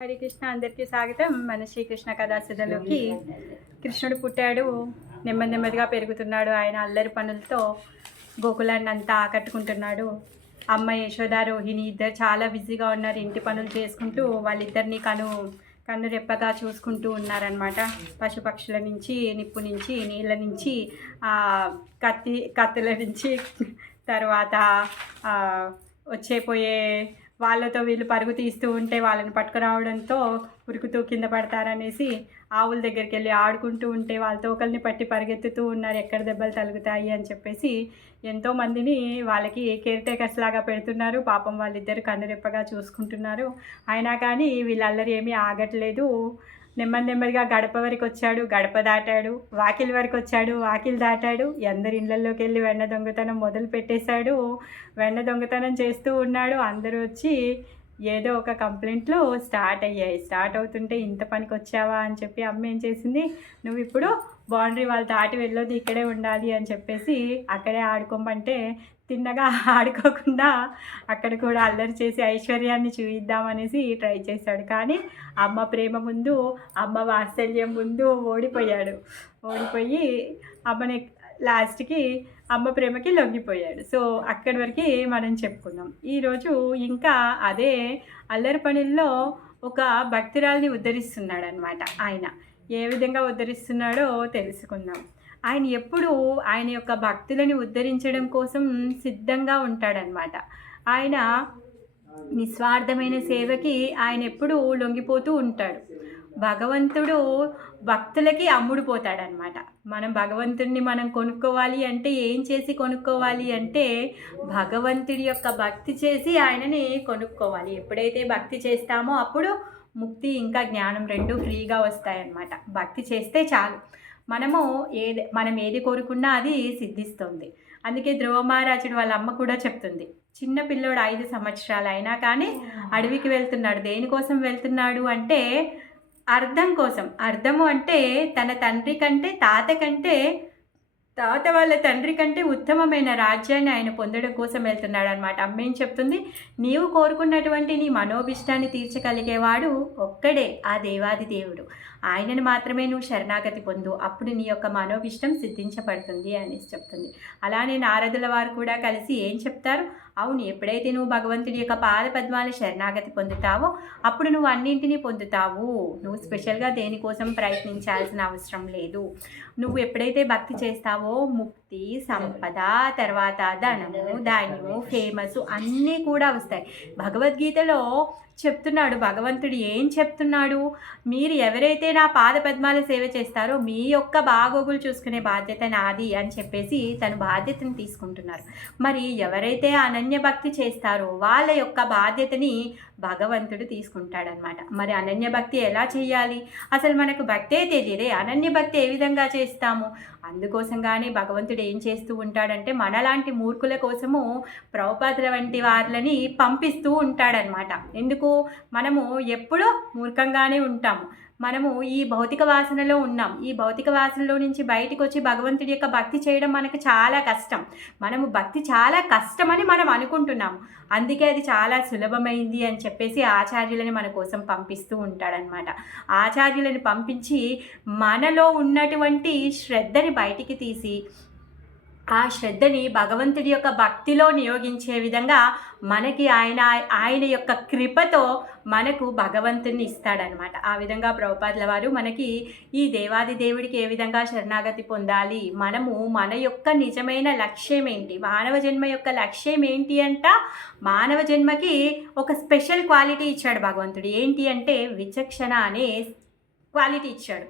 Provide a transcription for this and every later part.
హరే కృష్ణ అందరికీ స్వాగతం. మన శ్రీకృష్ణ కథాసుధలోకి కృష్ణుడు పుట్టాడు, నెమ్మది నెమ్మదిగా పెరుగుతున్నాడు. ఆయన అల్లరి పనులతో గోకులాన్ని అంతా ఆకట్టుకుంటున్నాడు. అమ్మ యశోద రోహిణి ఇద్దరు చాలా బిజీగా ఉన్నారు, ఇంటి పనులు చేసుకుంటూ వాళ్ళిద్దరిని కన్ను రెప్పగా చూసుకుంటూ ఉన్నారనమాట. పశుపక్షుల నుంచి, నిప్పు నుంచి, నీళ్ళ నుంచి, కత్తుల నుంచి, తర్వాత వచ్చేపోయే వాళ్ళతో వీళ్ళు పరుగు తీస్తూ ఉంటే వాళ్ళని పట్టుకురావడంతో ఉరుకుతూ కింద పడతారనేసి ఆవుల దగ్గరికి వెళ్ళి ఆడుకుంటూ ఉంటే వాళ్ళ తోకల్ని పట్టి పరిగెత్తుతూ ఉన్నారు, ఎక్కడ దెబ్బలు తగులుతాయి అని చెప్పేసి ఎంతోమందిని వాళ్ళకి కేర్ టేకర్స్ లాగా పెడుతున్నారు. పాపం వాళ్ళిద్దరు కన్నురెప్పగా చూసుకుంటున్నారు. అయినా కానీ వీళ్ళ అల్లరి ఏమీ ఆగట్లేదు. నెమ్మదిగా గడప వరకు వచ్చాడు, గడప దాటాడు. వాకిలి వరకు వచ్చాడు, వాకిలి దాటాడు. అందరి ఇళ్ళల్లోకి వెళ్ళి వెన్న దొంగతనం మొదలు పెట్టేశాడు. వెన్న దొంగతనం చేస్తూ ఉన్నాడు. అందరూ వచ్చి ఏదో ఒక కంప్లైంట్లు స్టార్ట్ అయ్యాయి. స్టార్ట్ అవుతుంటే ఇంత పనికి వచ్చావా అని చెప్పి అమ్మ ఏం చేసింది, నువ్వు ఇప్పుడు బౌండరీ వాళ్ళు దాటి వెళ్ళొద్దు, ఇక్కడే ఉండాలి అని చెప్పేసి అక్కడే ఆడుకోమంటే తిన్నగా ఆడుకోకుండా అక్కడ కూడా అల్లరి చేసి ఐశ్వర్యాన్ని చూయిద్దామనేసి ట్రై చేశాడు. కానీ అమ్మ ప్రేమ ముందు, అమ్మ వాత్సల్యం ముందు ఓడిపోయి అమ్మని లాస్ట్కి అమ్మ ప్రేమకి లొంగిపోయాడు. సో అక్కడి వరకు మనం చెప్పుకున్నాం. ఈరోజు ఇంకా అదే అల్లరి పనుల్లో ఒక భక్తురాల్ని ఉద్ధరిస్తున్నాడు అనమాట. ఆయన ఏ విధంగా ఉద్ధరిస్తున్నాడో తెలుసుకుందాం. ఆయన ఎప్పుడూ ఆయన యొక్క భక్తులని ఉద్ధరించడం కోసం సిద్ధంగా ఉంటాడనమాట. ఆయన నిస్వార్థమైన సేవకి ఆయన ఎప్పుడూ లొంగిపోతూ ఉంటాడు. భగవంతుడు భక్తులకి అమ్ముడుపోతాడనమాట. మనం భగవంతుడిని మనం కొనుక్కోవాలి అంటే ఏం చేసి కొనుక్కోవాలి అంటే భగవంతుడి యొక్క భక్తి చేసి ఆయనని కొనుక్కోవాలి. ఎప్పుడైతే భక్తి చేస్తామో అప్పుడు ముక్తి ఇంకా జ్ఞానం రెండు ఫ్రీగా వస్తాయన్నమాట. భక్తి చేస్తే చాలు, మనం ఏది కోరుకున్నా అది సిద్ధిస్తుంది. అందుకే ధ్రువ మహారాజుడు వాళ్ళ అమ్మ కూడా చెప్తుంది, చిన్న పిల్లోడు 5 సంవత్సరాలు అయినా కానీ అడవికి వెళ్తున్నాడు. దేనికోసం వెళ్తున్నాడు అంటే అర్థం కోసం. అర్థము అంటే తన తండ్రి కంటే తాత వాళ్ళ తండ్రి కంటే ఉత్తమమైన రాజ్యాన్ని ఆయన పొందడం కోసం వెళ్తున్నాడు అనమాట. అమ్మ ఏం చెప్తుంది, నీవు కోరుకున్నటువంటి నీ మనోభిష్టాన్ని తీర్చగలిగేవాడు ఒక్కడే, ఆ దేవాది దేవుడు. ఆయనను మాత్రమే నువ్వు శరణాగతి పొందు, అప్పుడు నీ యొక్క మనోభిష్టం సిద్ధించబడుతుంది అనేసి చెప్తుంది. అలానే నారదుల వారు కూడా కలిసి ఏం చెప్తారు, అవును, ఎప్పుడైతే నువ్వు భగవంతుడి యొక్క పాద పద్మాలు శరణాగతి పొందుతావో అప్పుడు నువ్వు అన్నింటినీ పొందుతావు. నువ్వు స్పెషల్గా దేనికోసం ప్రయత్నించాల్సిన అవసరం లేదు. నువ్వు ఎప్పుడైతే భక్తి చేస్తావో ముక్తి, సంపద, తర్వాత ధనము, ధాన్యము, ఫేమస్ అన్నీ కూడా వస్తాయి. భగవద్గీతలో చెప్తున్నాడు భగవంతుడు, ఏం చెప్తున్నాడు, మీరు ఎవరైతే నా పాద పద్మాల సేవ చేస్తారో మీ యొక్క బాగోగులు చూసుకునే బాధ్యత నాది అని చెప్పేసి తన బాధ్యతను తీసుకుంటున్నారు. మరి ఎవరైతే అనన్య భక్తి చేస్తారో వాళ్ళ యొక్క బాధ్యతని భగవంతుడు తీసుకుంటాడనమాట. మరి అనన్య భక్తి ఎలా చేయాలి, అసలు మనకు భక్తే తెలియదే, అనన్య భక్తి ఏ విధంగా చేస్తాము? అందుకోసంగానే భగవంతుడు ఏం చేస్తూ ఉంటాడంటే మనలాంటి మూర్ఖుల కోసము ప్రభుపాదుల వంటి వారిని పంపిస్తూ ఉంటాడనమాట. ఎందుకు, మనము ఎప్పుడూ మూర్ఖంగానే ఉంటాము. మనము ఈ భౌతిక వాసనలో ఉన్నాం. ఈ భౌతిక వాసనలో నుంచి బయటకు వచ్చి భగవంతుడి యొక్క భక్తి చేయడం మనకు చాలా కష్టం. మనము భక్తి చాలా కష్టమని మనం అనుకుంటున్నాము. అందుకే అది చాలా సులభమైంది అని చెప్పేసి ఆచార్యులని మన కోసం పంపిస్తూ ఉంటాడనమాట. ఆచార్యులని పంపించి మనలో ఉన్నటువంటి శ్రద్ధని బయటికి తీసి ఆ శ్రద్ధని భగవంతుడి యొక్క భక్తిలో నియోగించే విధంగా మనకి ఆయన యొక్క కృపతో మనకు భగవంతుని ఇస్తాడనమాట. ఆ విధంగా ప్రభుపాదుల వారు మనకి ఈ దేవాది దేవుడికి ఏ విధంగా శరణాగతి పొందాలి, మనము మన యొక్క నిజమైన లక్ష్యం ఏంటి, మానవ జన్మ యొక్క లక్ష్యం ఏంటి అంట. మానవ జన్మకి ఒక స్పెషల్ క్వాలిటీ ఇచ్చాడు భగవంతుడు. ఏంటి అంటే విచక్షణ అనే క్వాలిటీ ఇచ్చాడు.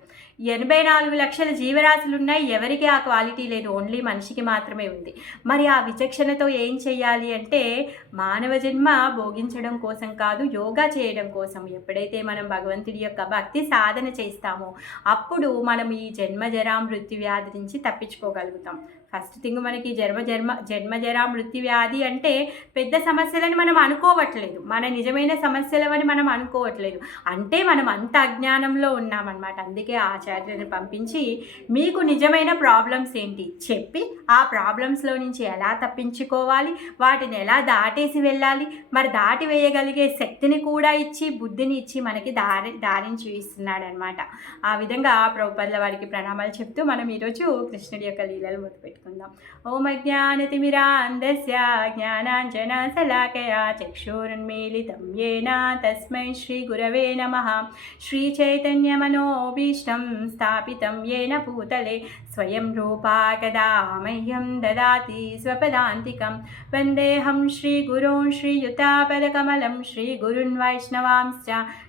84 లక్షల జీవరాశులు ఉన్నాయి, ఎవరికి ఆ క్వాలిటీ లేదు, ఓన్లీ మనిషికి మాత్రమే ఉంది. మరి ఆ విచక్షణతో ఏం చేయాలి అంటే మానవ జన్మ భోగించడం కోసం కాదు, యోగా చేయడం కోసం. ఎప్పుడైతే మనం భగవంతుడి యొక్క భక్తి సాధన చేస్తామో అప్పుడు మనం ఈ జన్మ మృత్యు వ్యాధి నుంచి తప్పించుకోగలుగుతాం. ఫస్ట్ థింగ్, మనకి జన్మ మృత్యు వ్యాధి అంటే పెద్ద సమస్యలని మనం అనుకోవట్లేదు, మన నిజమైన సమస్యలవని మనం అనుకోవట్లేదు. అంటే మనం అంత అజ్ఞానంలో ఉన్నామన్నమాట. అందుకే ఆచార్యులను పంపించి మీకు నిజమైన ప్రాబ్లమ్స్ ఏంటి చెప్పి ఆ ప్రాబ్లమ్స్లో నుంచి ఎలా తప్పించుకోవాలి, వాటిని ఎలా దాటేసి వెళ్ళాలి, మరి దాటి వేయగలిగే శక్తిని కూడా ఇచ్చి బుద్ధిని ఇచ్చి మనకి దారిని చూపిస్తున్నాడు అనమాట. ఆ విధంగా ప్రభుపాదుల వారికి ప్రణామాలు చెప్తూ మనం ఈరోజు కృష్ణుడి యొక్క లీలలు మొదలుపెట్టుకుందాం. ఓం అజ్ఞానతిమిరాంధస్య జ్ఞానాంజనశలాకయా చక్షురున్మీలితం యేన తస్మై శ్రీ గురవే నమః. శ్రీచైతన్యమనోభీష్టం స్థాపితం యేన భూతలే స్వయం రూపా కదా మह्यं దదాతి స్వపదాంతికం. వందేహం శ్రీగురూన్ శ్రీయుతాపదకమలం శ్రీగురున్ వైష్ణవాంశ్చ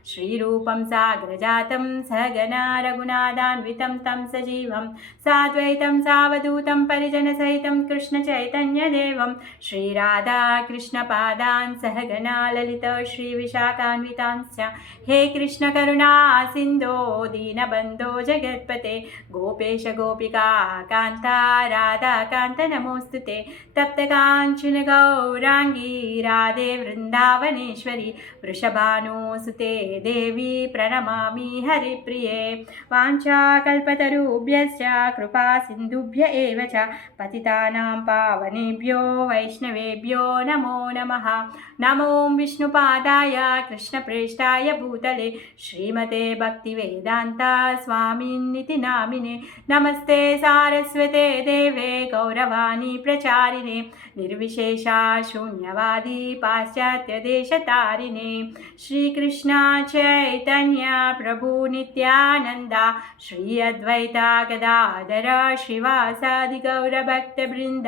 శ్రీరూపం సాగ్రజాతం సగనా రఘునాథాన్వితం తం సజీవం సాద్వైతం సావధూతం పరిజనసహితం కృష్ణచైతన్యదేవం శ్రీరాధా కృష్ణపాదాన్ సహగనా లలిత శ్రీవిశాఖాన్వితాంశ్చ. హే కృష్ణ కరుణా సింధో దీనబంధో జగత్పతే గోపేశ గోపికా కాంత రాధాకాంత నమోస్తుతే. తప్తకాంచన గౌరాంగీ రాధే వృందావనేశ్వరి వృషభానుసుతే దేవి ప్రణమామి హరిప్రియే. వాంఛాకల్పతరుభ్యశ్చ కృపా సింధుభ్య ఏవ చ పతితానాం పావనేభ్యో వైష్ణవేభ్యో నమో నమః. నమో విష్ణుపాదాయ కృష్ణప్రేష్ఠాయ భూతలే శ్రీమతే భక్తివేదాంత స్వామిన్నితి నామినే. నమస్తే సారస్వతే దేవే గౌరవాణి ప్రచారిణే నిర్విశేష శూన్యవాది పాశ్చాత్యదేశతారిణే. శ్రీకృష్ణ చైతన్య ప్రభు నిత్యానంద శ్రీ అద్వైత గదాధర శ్రీవాసాది గౌరభక్త బృంద.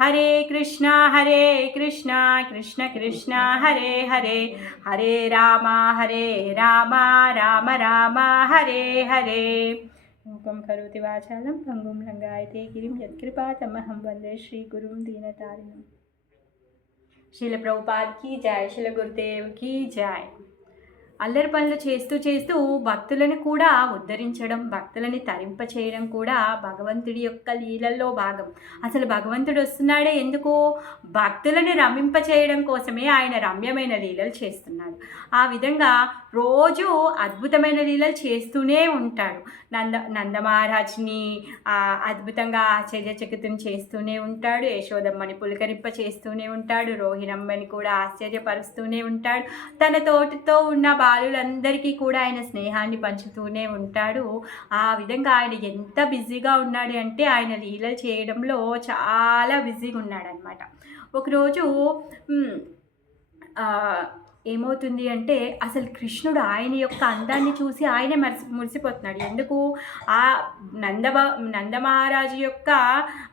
హరే కృష్ణ కృష్ణ కృష్ణ హరే హరే హరే రామ రామ రామ హరే హరే. మూకం కరోతి వాచాలం పంగుం లంగాయతే గిరిం యత్కృపాతమహం వందే శ్రీగురుం దీనతారిణం. శీల ప్రభుపాద్ కీ జై, శీల గురుదేవ్ కీ జై. అల్లరి పనులు చేస్తూ చేస్తూ భక్తులను కూడా ఉద్ధరించడం, భక్తులని తరింపచేయడం కూడా భగవంతుడి యొక్క లీలల్లో భాగం. అసలు భగవంతుడు వస్తున్నాడే ఎందుకు? భక్తులని రమింపచేయడం కోసమే ఆయన రమ్యమైన లీలలు చేస్తున్నాడు. ఆ విధంగా రోజు అద్భుతమైన లీలలు చేస్తూనే ఉంటాడు. నందమహారాజ్ని అద్భుతంగా ఆశ్చర్యచకితం చేస్తూనే ఉంటాడు. యశోదమ్మని పులకరింప చేస్తూనే ఉంటాడు. రోహిణమ్మని కూడా ఆశ్చర్యపరుస్తూనే ఉంటాడు. తన తోటితో ఉన్న బాలులందరికీ కూడా ఆయన స్నేహాన్ని పంచుతూనే ఉంటాడు. ఆ విధంగా ఆయన ఎంత బిజీగా ఉన్నాడు అంటే ఆయన లీలలు చేయడంలో చాలా బిజీగా ఉన్నాడనమాట. ఒకరోజు ఏమవుతుంది అంటే అసలు కృష్ణుడు ఆయన యొక్క అందాన్ని చూసి ఆయనే మురిసిపోతున్నాడు. ఎందుకు? ఆ నందమహారాజు యొక్క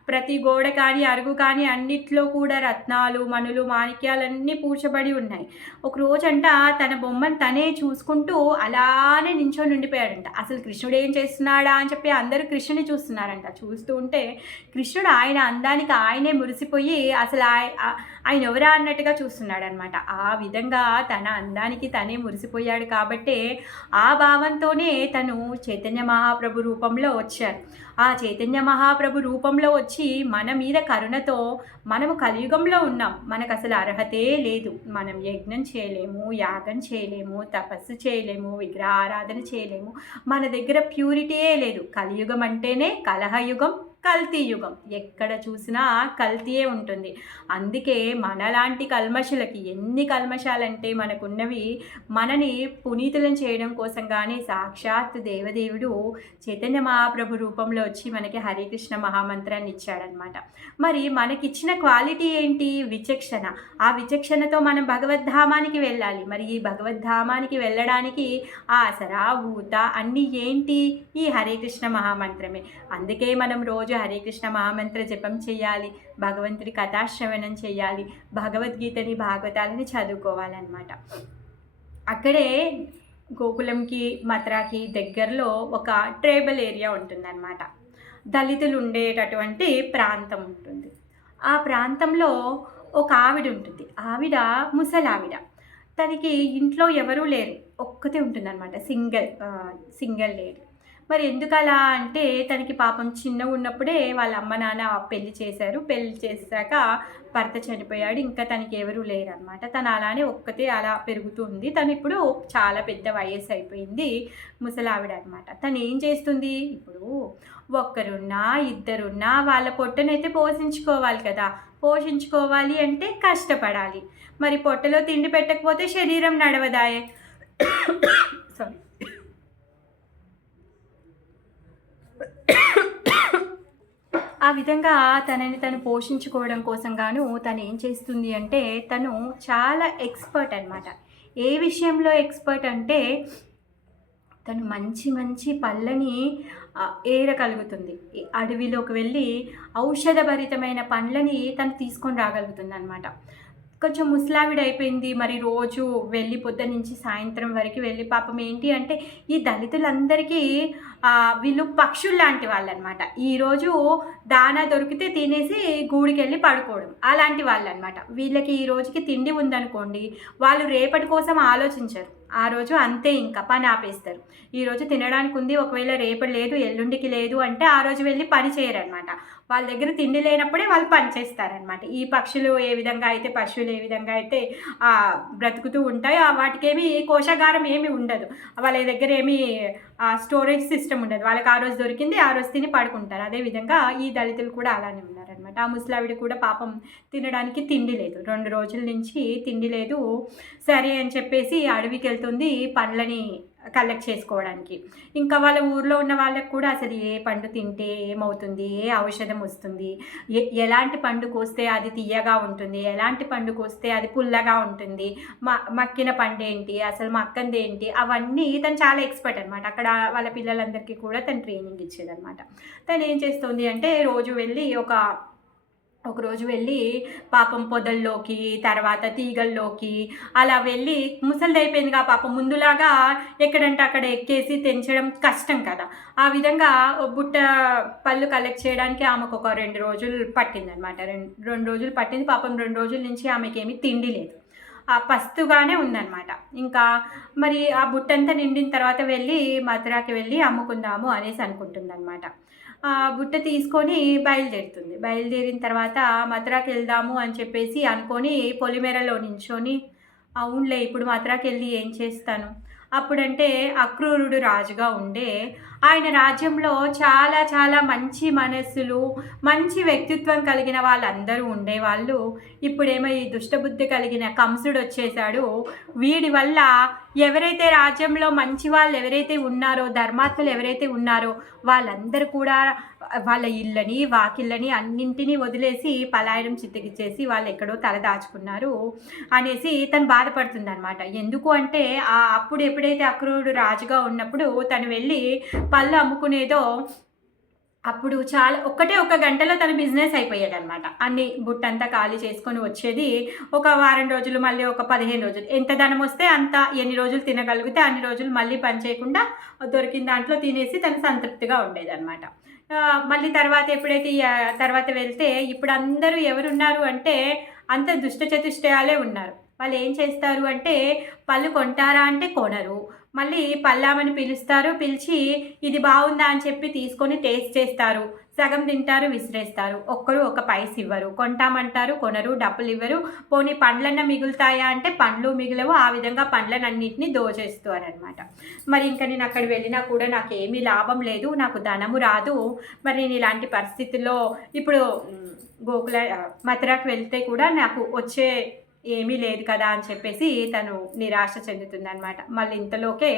ప్రతి గోడ కానీ అరుగు కానీ అన్నిట్లో కూడా రత్నాలు మణులు మాణిక్యాలన్నీ పూడ్చబడి ఉన్నాయి. ఒక రోజంట తన బొమ్మను తనే చూసుకుంటూ అలానే నించొని ఉండిపోయాడంట. అసలు కృష్ణుడు ఏం చేస్తున్నాడా అని చెప్పి అందరూ కృష్ణుని చూస్తున్నారంట. చూస్తూ ఉంటే కృష్ణుడు ఆయన అందానికి ఆయనే మురిసిపోయి అసలు ఆయన ఎవరా అన్నట్టుగా చూస్తున్నాడు అనమాట. ఆ విధంగా తన అందానికి తనే మురిసిపోయాడు కాబట్టే ఆ భావంతోనే తను చైతన్య మహాప్రభు రూపంలో వచ్చారు. ఆ చైతన్య మహాప్రభు రూపంలో వచ్చి మన మీద కరుణతో, మనము కలియుగంలో ఉన్నాం, మనకు అసలు అర్హతే లేదు, మనం యజ్ఞం చేయలేము, యాగం చేయలేము, తపస్సు చేయలేము, విగ్రహారాధన చేయలేము, మన దగ్గర ప్యూరిటీయే లేదు. కలియుగం అంటేనే కలహయుగం, కల్తీ యుగం. ఎక్కడ చూసినా కల్తీయే ఉంటుంది. అందుకే మనలాంటి కల్మషులకి ఎన్ని కల్మషాలంటే మనకున్నవి, మనని పునీతులను చేయడం కోసం కానీ సాక్షాత్ దేవదేవుడు చైతన్య మహాప్రభు రూపంలో వచ్చి మనకి హరే కృష్ణ మహామంత్రాన్ని ఇచ్చాడనమాట. మరి మనకిచ్చిన క్వాలిటీ ఏంటి? విచక్షణ. ఆ విచక్షణతో మనం భగవద్ధామానికి వెళ్ళాలి. మరి ఈ భగవద్ధామానికి వెళ్ళడానికి ఆసరా ఊత అన్నీ ఏంటి? ఈ హరే కృష్ణ మహామంత్రమే. అందుకే మనం రోజు హరే కృష్ణ మహామంత్ర జపం చేయాలి, భగవంతుడి కథాశ్రవణం చేయాలి, భగవద్గీతని భాగవతాలని చదువుకోవాలన్నమాట. అక్కడే గోకులంకి మథురాకి దగ్గరలో ఒక ట్రైబల్ ఏరియా ఉంటుందన్నమాట. దళితులు ఉండేటటువంటి ప్రాంతం ఉంటుంది. ఆ ప్రాంతంలో ఒక ఆవిడ ఉంటుంది. ఆవిడ ముసలావిడ. తనకి ఇంట్లో ఎవరూ లేరు, ఒక్కతే ఉంటుందన్నమాట. Single lady. మరి ఎందుకలా అంటే తనకి పాపం చిన్నగా ఉన్నప్పుడే వాళ్ళ అమ్మ నాన్న పెళ్లి చేశారు. పెళ్లి చేశాక భర్త చనిపోయాడు. ఇంకా తనకి ఎవరు లేరనమాట. తను అలానే ఒక్కతే అలా పెరుగుతూ ఉంది. తను ఇప్పుడు చాలా పెద్ద వయస్సు అయిపోయింది. ముసలావిడ అనమాట. తను ఏం చేస్తుంది ఇప్పుడు ఒక్కరున్నా ఇద్దరున్నా వాళ్ళ పొట్టనైతే పోషించుకోవాలి కదా. పోషించుకోవాలి అంటే కష్టపడాలి. మరి పొట్టలో తిండి పెట్టకపోతే శరీరం నడవదాయే. సారీ. ఆ విధంగా తనని తను పోషించుకోవడం కోసం గాను తను ఏం చేస్తుంది అంటే తను చాలా ఎక్స్పర్ట్ అనమాట. ఏ విషయంలో ఎక్స్పర్ట్ అంటే తను మంచి మంచి పళ్ళని ఏరగలుగుతుంది. అడవిలోకి వెళ్ళి ఔషధభరితమైన పండ్లని తను తీసుకొని రాగలుగుతుంది అనమాట. కొంచెం ముసలావిడ అయిపోయింది. మరి రోజు వెళ్ళి పొద్దున్న నుంచి సాయంత్రం వరకు వెళ్ళి పాపం ఏంటి అంటే ఈ దళితులందరికీ వీళ్ళు పక్షులు లాంటి వాళ్ళు అనమాట. ఈరోజు దానా దొరికితే తినేసి గూడికి వెళ్ళి పడుకోవడం అలాంటి వాళ్ళు అనమాట. వీళ్ళకి ఈ రోజుకి తిండి ఉందనుకోండి, వాళ్ళు రేపటి కోసం ఆలోచించరు. ఆ రోజు అంతే, ఇంకా పని ఆపేస్తారు. ఈరోజు తినడానికి ఉంది, ఒకవేళ రేపటి లేదు ఎల్లుండికి లేదు అంటే ఆ రోజు వెళ్ళి పని చేయరనమాట. వాళ్ళ దగ్గర తిండి లేనప్పుడే వాళ్ళు పని చేస్తారనమాట. ఈ పక్షులు ఏ విధంగా అయితే, పశువులు ఏ విధంగా అయితే బ్రతుకుతూ ఉంటాయో వాటికేమీ కోశాగారం ఏమీ ఉండదు. వాళ్ళ దగ్గర ఏమీ స్టోరేజ్ సిస్టమ్ ఉండదు. వాళ్ళకి ఆ రోజు దొరికింది ఆ రోజు తిని పడుకుంటారు. అదేవిధంగా ఈ దళితులు కూడా అలానే ఉన్నారనమాట. ఆ ముసలావిడ కూడా పాపం తినడానికి తిండి లేదు, 2 రోజుల నుంచి తిండి లేదు. సరే అని చెప్పేసి అడవికి వెళ్తుంది పండ్లని కలెక్ట్ చేసుకోవడానికి. ఇంకా వాళ్ళ ఊర్లో ఉన్న వాళ్ళకి కూడా అసలు ఏ పండు తింటే ఏమవుతుంది, ఏ ఔషధం వస్తుంది, ఎలాంటి పండు కోస్తే అది తీయగా ఉంటుంది, ఎలాంటి పండు కోస్తే అది పుల్లగా ఉంటుంది, మక్కిన పండు ఏంటి, అసలు మక్కంది ఏంటి, అవన్నీ తను చాలా ఎక్స్పర్ట్ అనమాట. అక్కడ వాళ్ళ పిల్లలందరికీ కూడా తను ట్రైనింగ్ ఇచ్చేదనమాట. తను ఏం చేస్తుంది అంటే రోజు వెళ్ళి ఒకరోజు వెళ్ళి పాపం పొదల్లోకి, తర్వాత తీగల్లోకి అలా వెళ్ళి ముసలిది అయిపోయిందిగా పాపం. ముందులాగా ఎక్కడంటే అక్కడ ఎక్కేసి తెంచడం కష్టం కదా. ఆ విధంగా బుట్ట పళ్ళు కలెక్ట్ చేయడానికి ఆమెకు ఒక 2 రోజులు పట్టిందనమాట. 2 రోజులు పట్టింది పాపం. 2 రోజుల నుంచి ఆమెకి ఏమీ తిండి లేదు, పస్తుగానే ఉందన్నమాట. ఇంకా మరి ఆ బుట్టంతా నిండిన తర్వాత వెళ్ళి మథురాకి వెళ్ళి అమ్ముకుందాము అనేసి అనుకుంటుందన్నమాట. బుట్ట తీసుకొని బయలుదేరిన తర్వాత మథురాకి వెళ్దాము అని చెప్పేసి అనుకొని పొలిమేరలో నించొని, అవునులే ఇప్పుడు మథురాకి వెళ్ళి ఏం చేస్తాను. అప్పుడంటే అక్రూరుడు రాజుగా ఉండే ఆయన రాజ్యంలో చాలా చాలా మంచి మనస్సులు, మంచి వ్యక్తిత్వం కలిగిన వాళ్ళందరూ ఉండేవాళ్ళు. ఇప్పుడేమో ఈ దుష్టబుద్ధి కలిగిన కంసుడు వచ్చేసాడు. వీడి వల్ల ఎవరైతే రాజ్యంలో మంచి వాళ్ళు ఎవరైతే ఉన్నారో, ధర్మాత్ములు ఎవరైతే ఉన్నారో వాళ్ళందరూ కూడా వాళ్ళ ఇళ్ళని వాకిళ్ళని అన్నింటినీ వదిలేసి పలాయనం చిత్తగిచ్చేసి వాళ్ళు ఎక్కడో తలదాచుకున్నారు అనేసి తను బాధపడుతుంది అనమాట. ఎందుకు అంటే అప్పుడు ఎప్పుడైతే అక్రూరుడు రాజుగా ఉన్నప్పుడు తను వెళ్ళి పళ్ళు అమ్ముకునేదో అప్పుడు చాలా ఒక గంటలో తన బిజినెస్ అయిపోయేదన్నమాట. అన్ని బుట్టంతా ఖాళీ చేసుకొని వచ్చేది. ఒక వారం రోజులు, మళ్ళీ ఒక 15 రోజులు, ఎంత ధనం వస్తే అంత, ఎన్ని రోజులు తినగలిగితే అన్ని రోజులు మళ్ళీ పని చేయకుండా దొరికిన దాంట్లో తినేసి తను సంతృప్తిగా ఉండేదన్నమాట. మళ్ళీ తర్వాత ఎప్పుడైతే తర్వాత వెళ్తే ఇప్పుడు అందరూ ఎవరున్నారు అంటే అంత దుష్ట చతుష్టయాలే ఉన్నారు. వాళ్ళు ఏం చేస్తారు అంటే పళ్ళు కొంటారా అంటే కొనరు. మళ్ళీ పళ్ళామని పిలుస్తారు, పిలిచి ఇది బాగుందా అని చెప్పి తీసుకొని టేస్ట్ చేస్తారు, సగం తింటారు, విసిరేస్తారు. ఒక్కరు ఒక పైస ఇవ్వరు. కొంటామంటారు, కొనరు, డబ్బులు ఇవ్వరు. పోనీ పండ్లన్న మిగులుతాయా అంటే పండ్లు మిగిలవు. ఆ విధంగా పండ్లనన్నింటినీ దోచేస్తారనమాట. మరి ఇంకా నేను అక్కడ వెళ్ళినా కూడా నాకు ఏమీ లాభం లేదు, నాకు ధనము రాదు. మరి నేను ఇలాంటి పరిస్థితుల్లో ఇప్పుడు మథురాకి వెళ్తే కూడా నాకు వచ్చే ఏమీ లేదు కదా అని చెప్పేసి తను నిరాశ చెందుతుందన్నమాట. మళ్ళీ ఇంతలోకే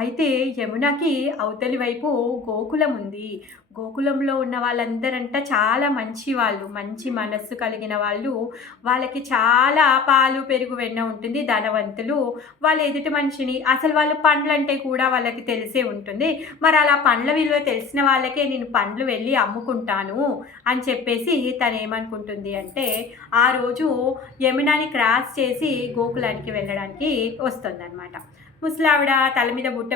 అయితే యమునకి అవతలి వైపు గోకులం ఉంది. గోకులంలో ఉన్న వాళ్ళందరంట చాలా మంచి వాళ్ళు, మంచి మనస్సు కలిగిన వాళ్ళు. వాళ్ళకి చాలా పాలు పెరుగు వెన్న ఉంటుంది, ధనవంతులు. వాళ్ళ ఎదుటి మనిషిని అసలు వాళ్ళు పండ్లంటే కూడా వాళ్ళకి తెలిసే ఉంటుంది. మరి అలా పండ్ల విలువ తెలిసిన వాళ్ళకే నేను పండ్లు వెళ్ళి అమ్ముకుంటాను అని చెప్పేసి తను ఏమనుకుంటుంది అంటే ఆ రోజు యమునాని క్రాస్ చేసి గోకులానికి వెళ్ళడానికి వస్తుందన్నమాట. ముసలావిడ తల మీద బుట్ట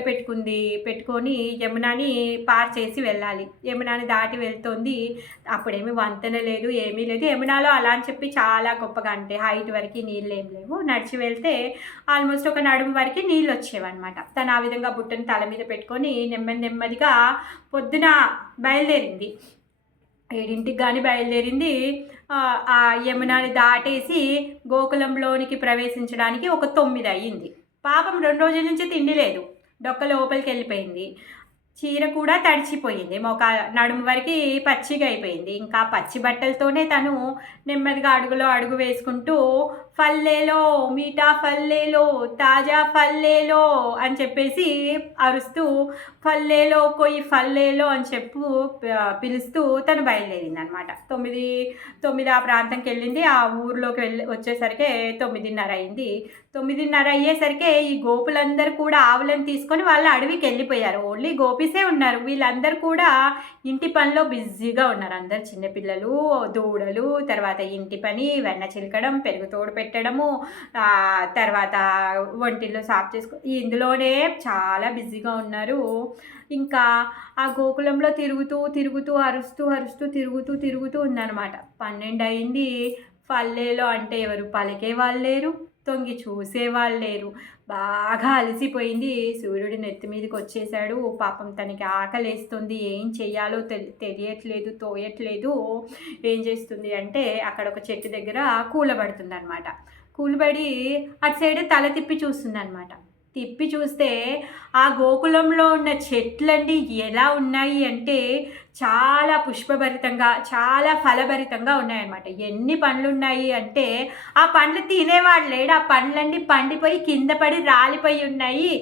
పెట్టుకొని యమునాని పార్ చేసి వెళ్ళాలి. యమునాని దాటి వెళ్తుంది. అప్పుడేమి వంతెన లేదు, ఏమీ లేదు. యమునాలో అలా అని చెప్పి చాలా గొప్పగా అంటే హైట్ వరకు నీళ్ళు ఏం లేవు. నడిచి వెళ్తే ఆల్మోస్ట్ ఒక నడుము వరకు నీళ్ళు వచ్చేవన్నమాట. తను ఆ విధంగా బుట్టను తల మీద పెట్టుకొని నెమ్మదిగా పొద్దున బయలుదేరింది. 7ంటికి కానీ బయలుదేరింది. ఆ యమునాని దాటేసి గోకులంలోనికి ప్రవేశించడానికి ఒక 9 అయ్యింది. పాపం 2 రోజుల నుంచి తిండి లేదు, డొక్క లోపలికి వెళ్ళిపోయింది. చీర కూడా తడిచిపోయింది, నడుము వరకు పచ్చిగా అయిపోయింది. ఇంకా పచ్చి బట్టలతోనే తను నెమ్మదిగా అడుగు వేసుకుంటూ ఫల్లేలో మీఠా ఫల్లేలో తాజా ఫల్లేలో అని చెప్పేసి అరుస్తూ ఫల్లేలో కొయ్యి ఫల్లేలో అని పిలుస్తూ తను బయలుదేరింది అనమాట. 9 ఆ ప్రాంతంకి వెళ్ళింది. ఆ ఊర్లోకి వచ్చేసరికి 9:30 అయింది. 9:30 అయ్యేసరికి ఈ గోపులందరూ కూడా ఆవులను తీసుకొని వాళ్ళు అడవికి వెళ్ళిపోయారు. ఓన్లీ గోపీసే ఉన్నారు. వీళ్ళందరూ కూడా ఇంటి పనిలో బిజీగా ఉన్నారు. అందరు చిన్నపిల్లలు, దూడలు, తర్వాత ఇంటి పని, వెన్న చిలకడం, పెరుగు తోడు పెట్టడము, తర్వాత వంటిల్లో సాఫ్ ఇందులోనే చాలా బిజీగా ఉన్నారు. ఇంకా ఆ గోకులంలో తిరుగుతూ అరుస్తూ తిరుగుతూ ఉందన్నమాట. 12 అయింది. పల్లెలో అంటే ఎవరు పలికే వాళ్ళు లేరు, తొంగి చూసేవాళ్ళు లేరు. బాగా అలసిపోయింది. సూర్యుడు నెత్తి మీదకి వచ్చేసాడు. పాపం తనకి ఆకలేస్తుంది. ఏం చెయ్యాలో తెలియట్లేదు, తోయట్లేదు. ఏం చేస్తుంది అంటే అక్కడ ఒక చెట్టు దగ్గర కూలబడుతుంది అనమాట. కూలబడి అటు సైడ్ తల తిప్పి చూస్తుంది అనమాట. తిప్పి చూస్తే ఆ గోకులంలో ఉన్న చెట్లన్నీ ఎలా ఉన్నాయి అంటే చాలా పుష్పభరితంగా, చాలా ఫలభరితంగా ఉన్నాయన్నమాట. ఎన్ని పండ్లు ఉన్నాయి అంటే ఆ పండ్లు తినేవాడు లేడు. ఆ పండ్లన్నీ పండిపోయి కింద పడి రాలిపోయి ఉన్నాయి.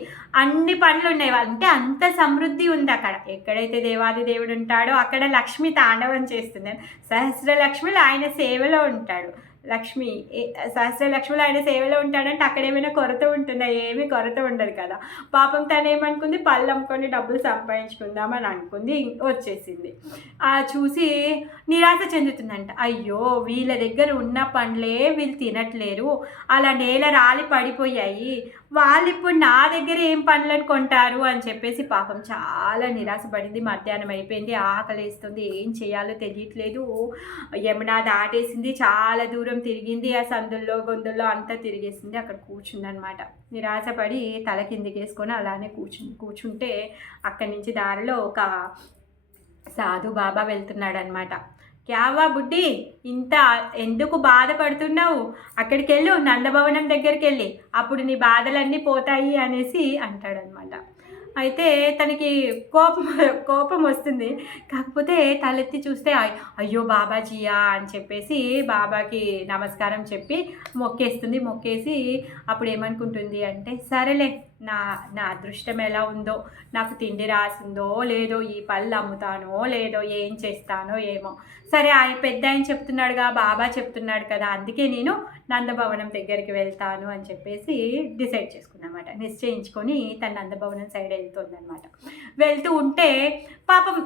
అన్ని పండ్లు ఉన్నాయి. అంటే అంత సమృద్ధి ఉంది అక్కడ. ఎక్కడైతే దేవాది దేవుడు ఉంటాడో అక్కడ లక్ష్మి తాండవం చేస్తుంది. సహస్రలక్ష్మిలు ఆయన సేవలో ఉంటాడు. సహస్రలక్ష్మిలో ఆయన సేవలో ఉంటాడంటే అక్కడ ఏమైనా కొరత ఉంటుందా? ఏమీ కొరత ఉండదు కదా. పాపం తను ఏమనుకుంది, పళ్ళు అమ్ముకొని డబ్బులు సంపాదించుకుందామని అనుకుంది. వచ్చేసింది. చూసి నిరాశ చెందుతుందంట. అయ్యో, వీళ్ళ దగ్గర ఉన్న పండ్లే వీళ్ళు తినట్లేరు, అలా నేల రాలి పడిపోయాయి, వాళ్ళు ఇప్పుడు నా దగ్గర ఏం పండ్లను కొంటారు అని చెప్పేసి పాపం చాలా నిరాశపడింది. మధ్యాహ్నం అయిపోయింది, ఆకలేస్తుంది, ఏం చేయాలో తెలియట్లేదు. యమునా దాటేసింది, చాలా దూరం తిరిగింది. ఆ సందుల్లో గొంతుల్లో అంతా తిరిగేసింది. అక్కడ కూర్చుందనమాట. నిరాశపడి తల కిందికి వేసుకొని అలానే కూర్చుంటే అక్కడి నుంచి దారిలో ఒక సాధు బాబా వెళ్తున్నాడు అనమాట. క్యావా బుడ్డి, ఇంత ఎందుకు బాధపడుతున్నావు? అక్కడికి వెళ్ళు, నందభవనం దగ్గరికి వెళ్ళి, అప్పుడు నీ బాధలన్నీ పోతాయి అనేసి అంటాడనమాట. అయితే తనకి కోపం వస్తుంది. కాకపోతే తలెత్తి చూస్తే అయ్యో బాబాజీయా అని చెప్పేసి బాబాకి నమస్కారం చెప్పి మొక్కేసి అప్పుడు ఏమనుకుంటుంది అంటే, సరేలే, నా అదృష్టం ఎలా ఉందో, నాకు తిండి రాసిందో లేదో, ఈ పళ్ళు అమ్ముతానో లేదో, ఏం చేస్తానో ఏమో, సరే పెద్ద ఆయన చెప్తున్నాడుగా, బాబా చెప్తున్నాడు కదా, అందుకే నేను నందభవనం దగ్గరికి వెళ్తాను అని చెప్పేసి డిసైడ్ చేసుకున్నమాట. నిశ్చయించుకొని తన నందభవనం సైడ్ వెళ్తుందనమాట. వెళ్తూ ఉంటే పాపం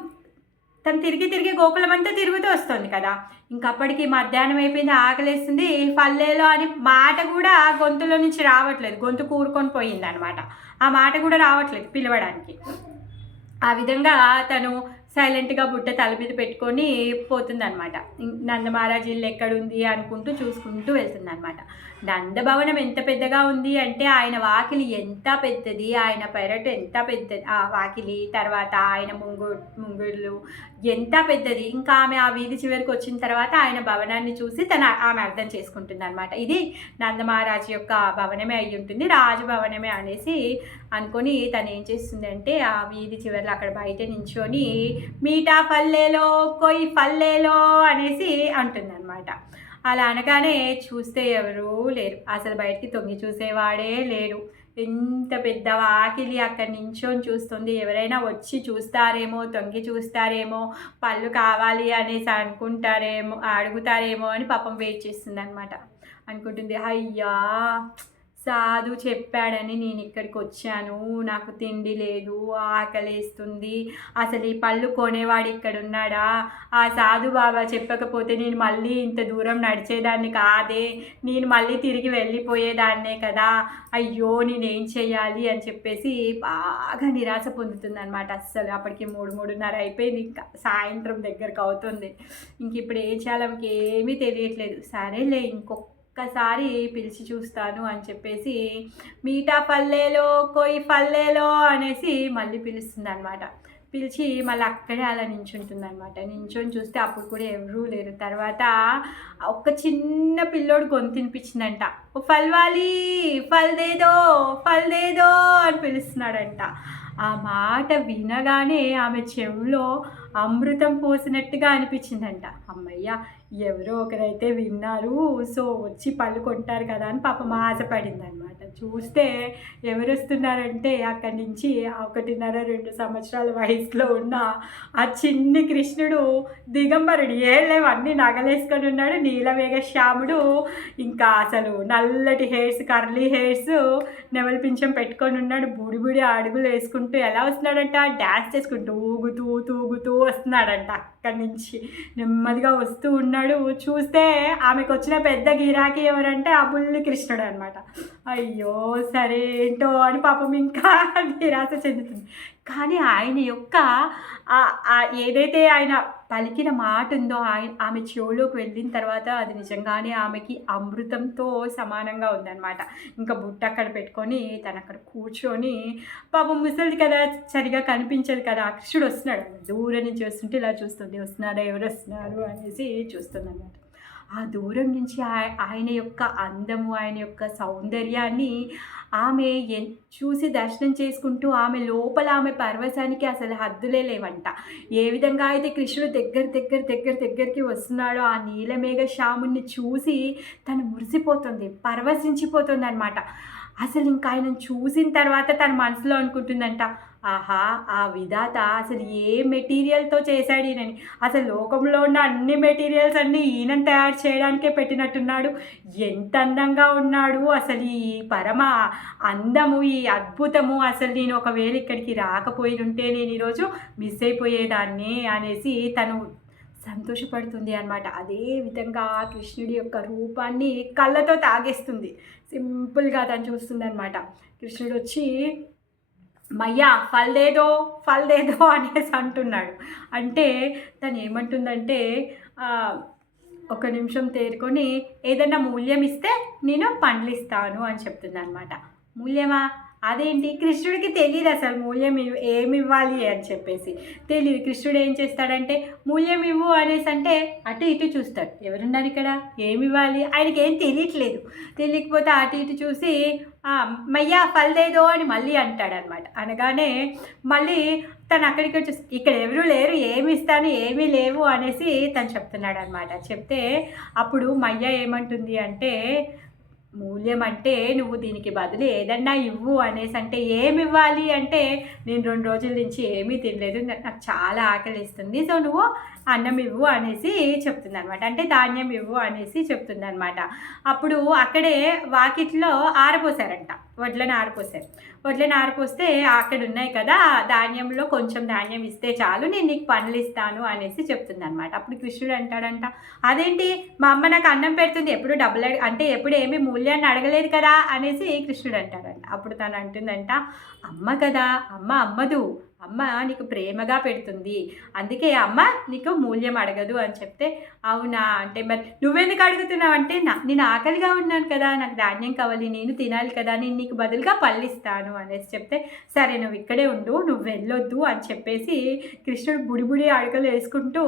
తను తిరిగి గోకులం అంతా తిరుగుతూ వస్తుంది కదా. ఇంకప్పటికి మధ్యాహ్నం అయిపోయింది, ఆకలేస్తుంది. పల్లెలో అని మాట కూడా గొంతులో నుంచి రావట్లేదు. గొంతు కూరుకొని పోయింది అనమాట. ఆ మాట కూడా రావట్లేదు పిలవడానికి. ఆ విధంగా తను సైలెంట్గా బుట్ట తల మీద పెట్టుకొని పోతుందన్నమాట. నందమహారాజ్ ఇల్లు ఎక్కడుంది అనుకుంటూ చూసుకుంటూ వెళ్తుందన్నమాట. నందభవనం ఎంత పెద్దగా ఉంది అంటే ఆయన వాకిలి ఎంత పెద్దది, ఆయన పెరట్ ఎంత పెద్దది, ఆ వాకిలి, తర్వాత ఆయన ముంగుళ్ళు ఎంత పెద్దది. ఇంకా ఆమె ఆ వీధి చివరికి వచ్చిన తర్వాత ఆయన భవనాన్ని చూసి ఆమె అర్థం చేసుకుంటుంది అనమాట. ఇది నందమహారాజు యొక్క భవనమే అయి ఉంటుంది, రాజభవనమే అనేసి అనుకొని తను ఏం చేస్తుంది అంటే ఆ వీధి చివరిలో అక్కడ బయట నించొని మీఠా ఫల్లేలో కొయ్యి ఫల్లేలో అనేసి అంటుందన్నమాట. అలా అనగానే చూస్తే ఎవరూ లేరు. అసలు బయటికి తొంగి చూసేవాడే లేరు. ఎంత పెద్ద వాకిలి, అక్కడి నించొని చూస్తుంది. ఎవరైనా వచ్చి చూస్తారేమో, తొంగి చూస్తారేమో, పళ్ళు కావాలి అనేసి అడుగుతారేమో అని పాపం వెయిట్ చేస్తుంది అనమాట. అనుకుంటుంది, అయ్యా సాధు చెప్పాడని నేను ఇక్కడికి వచ్చాను. నాకు తిండి లేదు, ఆకలేస్తుంది. అసలు ఈ పళ్ళు కొనేవాడు ఇక్కడ ఉన్నాడా? ఆ సాధు బాబా చెప్పకపోతే నేను మళ్ళీ ఇంత దూరం నడిచేదాన్ని కాదే, నేను మళ్ళీ తిరిగి వెళ్ళిపోయేదాన్నే కదా. అయ్యో నేనేం చెయ్యాలి అని చెప్పేసి బాగా నిరాశ పొందుతుందన్నమాట. అస్సలు అప్పటికి 3:30 అయిపోయింది, ఇంకా సాయంత్రం దగ్గరకు అవుతుంది. ఇంక ఇప్పుడు ఏం చేయాలో ఏమీ తెలియట్లేదు. సరేలే ఒక్కసారి పిలిచి చూస్తాను అని చెప్పేసి మీఠా పల్లెలో కొయ్ పల్లెలో అనేసి మళ్ళీ పిలుస్తుంది అనమాట. పిలిచి మళ్ళీ అక్కడే అలా నించుంటుంది అనమాట. నించొని చూస్తే అప్పుడు కూడా ఎవరూ లేరు. తర్వాత ఒక చిన్న పిల్లోడు గొంతు వినిపించిందంట. ఫల్వాలి ఫల్దేదో ఫల్దేదో అని పిలుస్తున్నాడంట. ఆ మాట వినగానే ఆమె చెవిలో అమృతం పోసినట్టుగా అనిపించిందంట. అమ్మయ్య, ఎవరో ఒకరైతే విన్నారు, సో వచ్చి పళ్ళు కొంటారు కదా అని పాపం ఆశపడింది అనమాట. చూస్తే ఎవరు వస్తున్నారంటే అక్కడి నుంచి 1.5-2 సంవత్సరాల వయసులో ఉన్న ఆ చిన్ని కృష్ణుడు, దిగంబరుడు, ఏళ్ళేమో అన్నీ నగలేసుకొని ఉన్నాడు, నీలమేఘ శ్యాముడు, ఇంకా అసలు నల్లటి హెయిర్స్, కర్లీ హెయిర్స్, నెమలి పింఛం పెట్టుకొని ఉన్నాడు. బుడి అడుగులు వేసుకుంటూ ఎలా వస్తున్నాడంట, డ్యాన్స్ చేసుకుంటూ ఊగుతూ తూగుతూ వస్తున్నాడంట. అక్కడి నుంచి నెమ్మదిగా వస్తూ ఉన్నాడు. చూస్తే ఆమెకు వచ్చిన పెద్ద గిరాకీ ఎవరంటే ఆ బుల్లి కృష్ణుడు అనమాట. అయ్యో సరే ఏంటో అని పాపం ఇంకా నిరాశ చెందుతుంది. కానీ ఆయన యొక్క ఏదైతే ఆయన పలికిన మాట ఉందో ఆమె చెవులోకి వెళ్ళిన తర్వాత అది నిజంగానే ఆమెకి అమృతంతో సమానంగా ఉందన్నమాట. ఇంకా బుట్ట అక్కడ పెట్టుకొని తను అక్కడ కూర్చొని, పాపం ముసలిది కదా, సరిగా కనిపించదు కదా, కృష్ణుడు వస్తున్నాడు. దూరం నుంచి వస్తుంటే ఇలా చూస్తుంది, వస్తున్నారా ఎవరు వస్తున్నారు అనేసి చూస్తుంది అన్నమాట. ఆ దూరం నుంచి ఆయన యొక్క అందము, ఆయన యొక్క సౌందర్యాన్ని ఆమె చూసి దర్శనం చేసుకుంటూ ఆమె లోపల ఆమె పరవశానికి అసలు హద్దులే లేవంట. ఏ విధంగా అయితే కృష్ణుడు దగ్గరికి వస్తున్నాడో ఆ నీలమేఘ శ్యాముని చూసి తను మురిసిపోతుంది, పరవశించిపోతుంది అనమాట. అసలు ఇంకా ఆయనను చూసిన తర్వాత తన మనసులో అనుకుంటుందంట, ఆహా, ఆ విధాత అసలు ఏ మెటీరియల్తో చేశాడు ఈయనని, అసలు లోకంలో ఉన్న అన్ని మెటీరియల్స్ అన్నీ ఈయనను తయారు చేయడానికే పెట్టినట్టున్నాడు. ఎంత అందంగా ఉన్నాడు, అసలు ఈ పరమ అందము, ఈ అద్భుతము, అసలు నేను ఒకవేళ ఇక్కడికి రాకపోయి ఉంటే నేను ఈరోజు మిస్ అయిపోయేదాన్ని అనేసి తను సంతోషపడుతుంది అనమాట. అదే విధంగా కృష్ణుడి యొక్క రూపాన్ని కళ్ళతో తాగేస్తుంది. సింపుల్గా తను చూస్తుంది అనమాట. కృష్ణుడు వచ్చి మయ్యా ఫల్దేదో అనేసి అంటున్నాడు. అంటే తను ఏమంటుందంటే, ఒక నిమిషం తేరుకొని ఏదైనా మూల్యం ఇస్తే నేను పండ్లు ఇస్తాను అని చెప్తుంది అనమాట. మూల్యమా? అదేంటి? కృష్ణుడికి తెలియదు అసలు మూల్యం ఏమి ఇవ్వాలి అని చెప్పేసి తెలియదు. కృష్ణుడు ఏం చేస్తాడంటే మూల్యం ఇవ్వు అనేసి అంటే అటు ఇటు చూస్తాడు, ఎవరున్నారు ఇక్కడ, ఏమి ఇవ్వాలి, ఆయనకి ఏం తెలియకపోతే అటు ఇటు చూసి మయ్యా ఫల్దేదో అని మళ్ళీ అంటాడనమాట. అనగానే మళ్ళీ తను అక్కడికి వచ్చి ఇక్కడ ఎవరు లేరు, ఏమి ఇస్తాను, ఏమీ లేవు అనేసి తను చెప్తున్నాడు అనమాట. చెప్తే అప్పుడు మయ్య ఏమంటుంది అంటే, మూల్యం అంటే నువ్వు దీనికి బదులు ఏదన్నా ఇవ్వు అనేసి అంటే, ఏమి ఇవ్వాలి అంటే, నేను 2 రోజుల నుంచి ఏమీ తినలేదు, నాకు చాలా ఆకలిస్తుంది, సో నువ్వు అన్నం ఇవ్వు అనేసి చెప్తుంది అనమాట. అంటే ధాన్యం ఇవ్వు అనేసి చెప్తుంది అనమాట. అప్పుడు అక్కడే వాకిట్లో ఆరపోసారంట, వడ్లను ఆరపోస్తే అక్కడ ఉన్నాయి కదా, ధాన్యంలో కొంచెం ధాన్యం ఇస్తే చాలు, నేను నీకు పనులు ఇస్తాను అనేసి చెప్తుంది అనమాట. అప్పుడు కృష్ణుడు అంటాడంట, అదేంటి మా అమ్మ నాకు అన్నం పెడుతుంది, ఎప్పుడు డబ్బులు అంటే ఎప్పుడు ఏమీ మూల్యాన్ని అడగలేదు కదా అనేసి కృష్ణుడు అంటాడంట. అప్పుడు తను అంటుందంట, అమ్మ కదా, అమ్మదు, అమ్మ నీకు ప్రేమగా పెడుతుంది, అందుకే అమ్మ నీకు మూల్యం అడగదు అని చెప్తే, అవునా అంటే మరి నువ్వెందుకు అడుగుతున్నావు అంటే, నేను ఆకలిగా ఉన్నాను కదా, నాకు ధాన్యం కావాలి, నేను తినాలి కదా, నేను నీకు బదులుగా పళ్ళు ఇస్తాను అనేసి చెప్తే, సరే నువ్వు ఇక్కడే ఉండు, నువ్వు వెళ్ళొద్దు అని చెప్పేసి కృష్ణుడు బుడి అడుగులు వేసుకుంటూ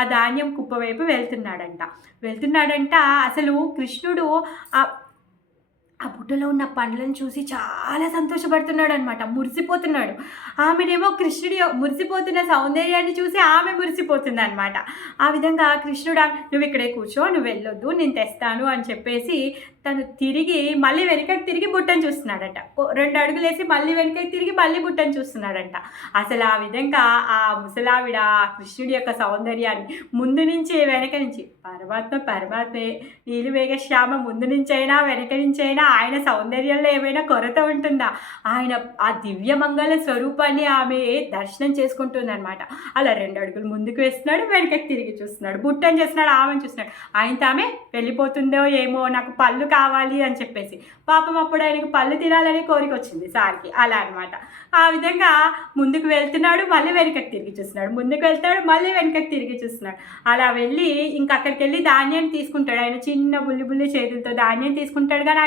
ఆ ధాన్యం కుప్ప వైపు వెళ్తున్నాడంట. అసలు కృష్ణుడు ఆ బుట్టలో ఉన్న పండ్లను చూసి చాలా సంతోషపడుతున్నాడు అనమాట, మురిసిపోతున్నాడు. ఆమెనేమో కృష్ణుడి మురిసిపోతున్న సౌందర్యాన్ని చూసి ఆమె మురిసిపోతుంది అనమాట. ఆ విధంగా కృష్ణుడు నువ్వు ఇక్కడే కూర్చో, నువ్వు వెళ్ళొద్దు, నేను తెస్తాను అని చెప్పేసి తను తిరిగి మళ్ళీ వెనకకి తిరిగి బుట్టను చూస్తున్నాడంట. 2 అడుగులేసి మళ్ళీ వెనకకి తిరిగి మళ్ళీ బుట్టను చూస్తున్నాడంట. అసలు ఆ విధంగా ఆ ముసలావిడ ఆ కృష్ణుడి యొక్క సౌందర్యాన్ని ముందు నుంచి వెనక నుంచి పరమాత్మే నీలిమేఘ శ్యామ ముందు నుంచైనా వెనక నుంచైనా ఆయన సౌందర్యంలో ఏమైనా కొరత ఉంటుందా? ఆయన ఆ దివ్యమంగళ స్వరూపాన్ని ఆమె దర్శనం చేసుకుంటుందన్నమాట. అలా 2 అడుగులు ముందుకు వేస్తున్నాడు, వెనకకి తిరిగి చూస్తున్నాడు, బుట్టని చేస్తున్నాడు, ఆమెను చూస్తున్నాడు. ఆయనతో ఆమె వెళ్ళిపోతుందో ఏమో, నాకు పళ్ళు కావాలి అని చెప్పేసి. పాపం అప్పుడు ఆయనకు పళ్ళు తినాలని కోరిక వచ్చింది సార్కి. అలా అనమాట. ఆ విధంగా ముందుకు వెళ్తున్నాడు, మళ్ళీ వెనకకి తిరిగి చూస్తున్నాడు, ముందుకు వెళ్తాడు, మళ్ళీ వెనకకి తిరిగి చూస్తున్నాడు. అలా వెళ్ళి ఇంకా అక్కడికి వెళ్ళి ధాన్యాన్ని తీసుకుంటాడు. ఆయన చిన్న బుల్లి చేతులతో ధాన్యం తీసుకుంటాడు. కానీ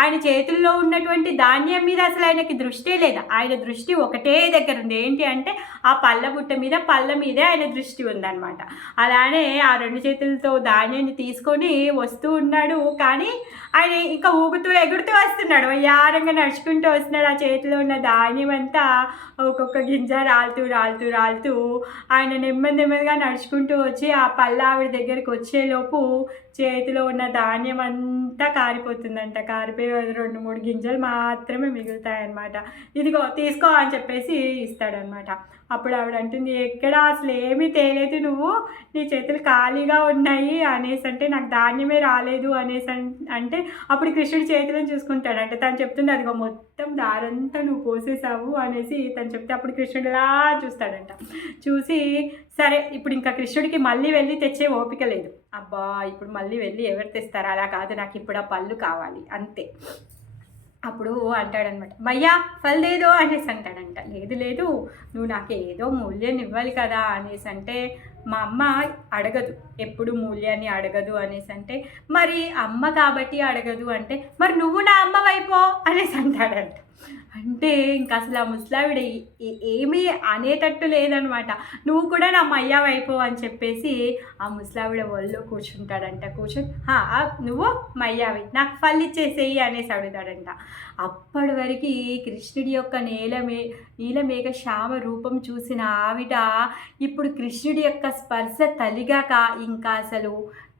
ఆయన చేతుల్లో ఉన్నటువంటి ధాన్యం మీద అసలు ఆయనకి దృష్టే లేదు. ఆయన దృష్టి ఒకటే దగ్గర ఉంది. ఏంటి అంటే ఆ పళ్ళ బుట్ట మీద, పళ్ళ మీదే ఆయన దృష్టి ఉందన్నమాట. అలానే ఆ 2 చేతులతో ధాన్యాన్ని తీసుకొని వస్తూ ఉన్నాడు. కానీ ఆయన ఇంకా ఊగుతూ ఎగురుతూ వస్తున్నాడు, వయ్యారంగా నడుచుకుంటూ వస్తున్నాడు. ఆ చేతిలో ఉన్న ధాన్యం అంతా ఒక్కొక్క గింజ రాలుతూ ఆయన నెమ్మదిగా నడుచుకుంటూ వచ్చి ఆ పళ్ళావిడ దగ్గరికి వచ్చేలోపు చేతిలో ఉన్న ధాన్యం అంతా కారిపోతుందంట. కారిపోయి 2-3 గింజలు మాత్రమే మిగులుతాయన్నమాట. ఇదిగో తీసుకో అని చెప్పేసి ఇస్తాడనమాట. అప్పుడు ఆవిడ అంటుంది, ఎక్కడ అసలు ఏమీ తేలేదు నువ్వు, నీ చేతులు ఖాళీగా ఉన్నాయి అనేసి అంటే, నాకు ధాన్యమే రాలేదు అనేసి అంటే అప్పుడు కృష్ణుడి చేతులను చూసుకుంటాడంట. తను చెప్తుంది, అదిగో మొత్తం దారంతా నువ్వు పోసేసావు అనేసి తను చెప్తే అప్పుడు కృష్ణుడిలా చూస్తాడంట. చూసి సరే ఇప్పుడు ఇంకా కృష్ణుడికి మళ్ళీ వెళ్ళి తెచ్చే ఓపిక లేదు. అబ్బా ఇప్పుడు మళ్ళీ వెళ్ళి ఎవరు తెస్తారు, అలా కాదు, నాకు ఇప్పుడు ఆ పళ్ళు కావాలి అంతే. అప్పుడు అంటాడనమాట, మయ్యా ఫల్ దేదో అనేసి అంటాడంట. లేదు నువ్వు నాకు ఏదో మూల్యాన్ని ఇవ్వాలి కదా అనేసి అంటే, మా అమ్మ అడగదు, ఎప్పుడు మూల్యాన్ని అడగదు అనేసి అంటే, మరి అమ్మ కాబట్టి అడగదు అంటే, మరి నువ్వు నా అమ్మ వైపో అనేసి అంటాడంట. అంటే ఇంకా అసలు ఆ ముసలావిడ ఏమీ అనేటట్టు లేదనమాట. నువ్వు కూడా నా మయ్య వైపు అని చెప్పేసి ఆ ముసలావిడ ఒళ్ళో కూర్చుంటాడంట. కూర్చొని నువ్వు మయ్యావి, నాకు ఫల్ ఇచ్చేసేయి అనేసి అడుగుతాడంట. అప్పటి వరకు కృష్ణుడి యొక్క నీలమేఘ శ్యామ రూపం చూసిన ఆవిడ ఇప్పుడు కృష్ణుడి యొక్క స్పర్శ తలిగాక ఇంకా అసలు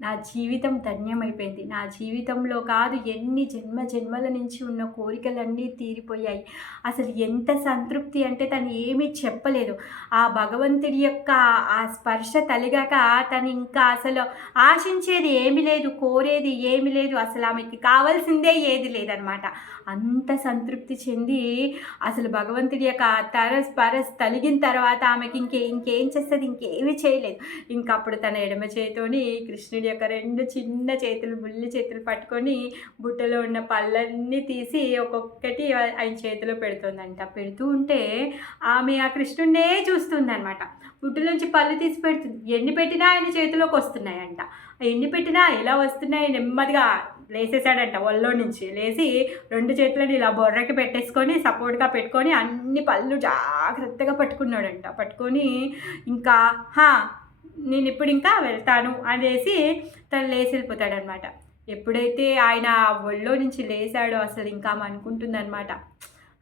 నా జీవితం ధన్యమైపోయింది, నా జీవితంలో కాదు ఎన్ని జన్మల నుంచి ఉన్న కోరికలన్నీ తీరిపోయాయి. అసలు ఎంత సంతృప్తి అంటే తను ఏమీ చెప్పలేదు. ఆ భగవంతుడి యొక్క ఆ స్పర్శ తలిగాక తను ఇంకా అసలు ఆశించేది ఏమీ లేదు, కోరేది ఏమీ లేదు, అసలు ఆమెకి కావాల్సిందే ఏది లేదనమాట. అంత సంతృప్తి చెంది అసలు భగవంతుడి యొక్క పరస్ తలిగిన తర్వాత ఆమెకి ఇంకేం చేస్తుంది, ఇంకేమీ చేయలేదు. ఇంకప్పుడు తన ఎడమ చేతితోని కృష్ణుడి యొక్క 2 చిన్న చేతులు, బుల్లి చేతులు పట్టుకొని బుట్టలో ఉన్న పళ్ళన్నీ తీసి ఒక్కొక్కటి ఆయన చేతిలో పెడుతుందంట. పెడుతూ ఉంటే ఆమె ఆ కృష్ణుడినే చూస్తుందన్నమాట. బుట్టలోంచి పళ్ళు తీసి పెడుతుంది. ఎన్ని పెట్టినా ఆయన చేతిలోకి వస్తున్నాయంట. ఎన్ని పెట్టినా ఎలా వస్తున్నాయి, నెమ్మదిగా లేసేసాడంట. ఒళ్ళో నుంచి లేచి 2 చేతులను ఇలా బొర్రకి పెట్టేసుకొని సపోర్ట్గా పెట్టుకొని అన్ని పళ్ళు జాగ్రత్తగా పట్టుకున్నాడంట. పట్టుకొని ఇంకా నేను ఇప్పుడు ఇంకా వెళ్తాను అనేసి తను లేచి వెళ్ళిపోతాడనమాట. ఎప్పుడైతే ఆయన ఒళ్ళో నుంచి లేచాడో అసలు ఇంకా అనుకుంటుందన్నమాట,